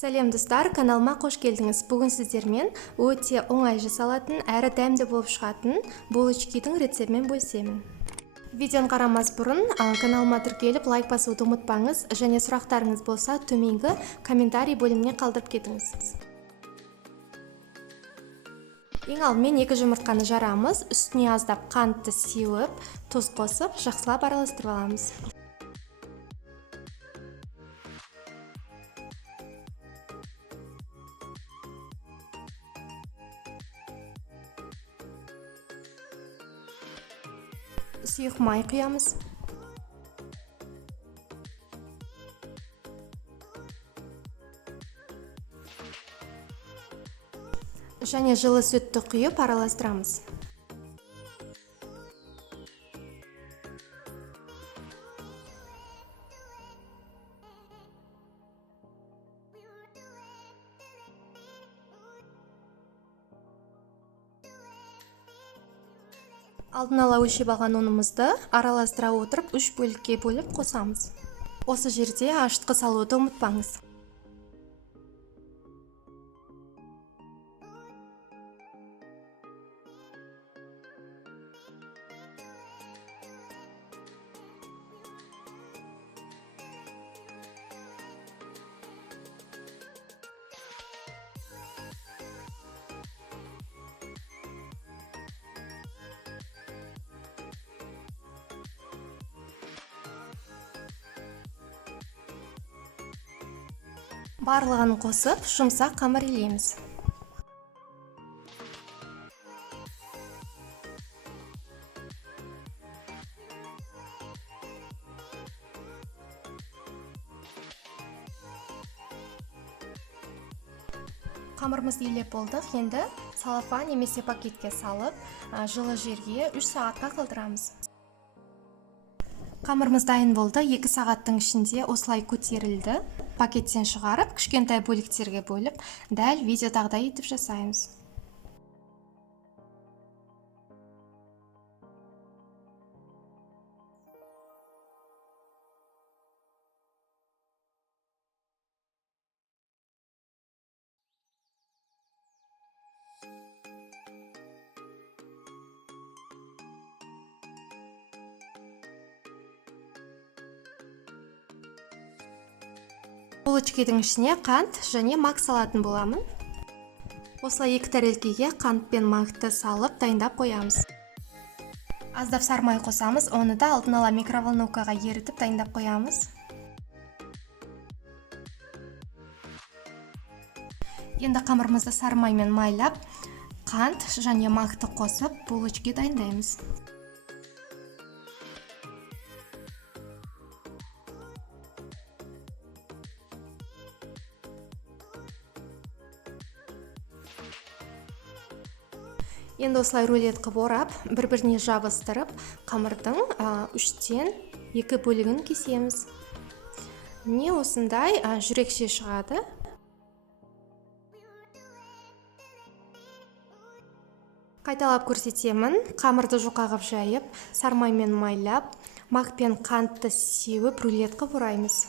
Сәлем достар, каналыма қош келдіңіз. Бүгін сіздермен өте оңай жасалатын, әрі дәмді болып шығатын булочкидің рецептімен бөлісемін. Видеоны қарамас бұрын каналыма тіркеліп, лайк басуды ұмытпаңыз, және сұрақтарыңыз болса, төменгі комментарий бөліміне қалдырып кетіңіз. Ең алдымен 2 жұмыртқаны жарамыз, үстіне аздап қантты сеуіп, тұз қосып, жақсылап араластырып аламыз. Сұйық май құямыз. Және жылы сүтті құйып араластырамыз. Алдын ала өлшеп алған ұнымызды араластыра отырып 3 бөлікке бөліп қосамыз. Осы жерде ашытқы салуды ұмытпаңыз. Барлығын қосып, жұмсақ қамыр илейміз. Қамырымыз илеп болдық. Енді салафан немесе пакетке салып, жылы жерге 3 сағатқа қалдырамыз. Қамырымыз дайын болды. 2 сағаттың ішінде осылай көтерілді. Пакеттен шығарып, кішкентай бөліктерге бөліп, дәл видеодағыдай етіп жасаймыз. Булочкидің ішіне қант және мак салатын боламын. Осылай 2 тәрелкеге қант пен макты салып дайындап қоямыз. Аздап сармай қосамыз, оны да алдын ала микроволновкаға ерітіп дайындап қоямыз. Енді қамырымызды сармаймен майлап, қант және макты қосып, булочки дайындаймыз. Енді осылай рулет қып орап, бір-біріне жабыстырып, қамырдың 3-тен 2 бөлігін кесеміз. Не осындай жүрекше шығады. Қайталап көрсетемін. Қамырды жұқа қып жайып, сармаймен майлап, мак пен қантты сеуіп, рулет қып ораймыз.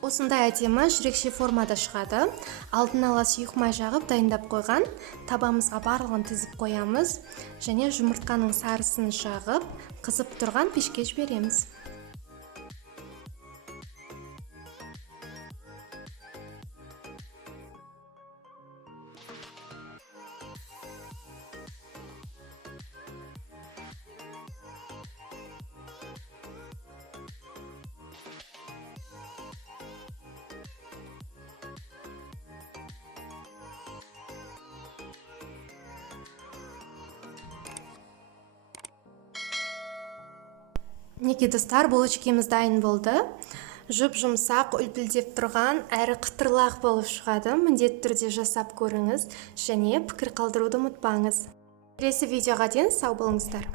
Осындай әдемі жүрекше формада шығады. Алдын ала сұйық май жағып дайындап қойған табамызға барлығын тізіп қоямыз және жұмыртқаның сарысын жағып, қызып тұрған пешке жібереміз. Неке достар, булочкеміз дайын болды. Жұп-жұмсақ, үлпілдеп тұрған, әрі қытырлақ болып шығады. Міндетті түрде жасап көріңіз және пікір қалдыруды ұмытпаңыз. Келесі видеоға дейін сау болыңыздар.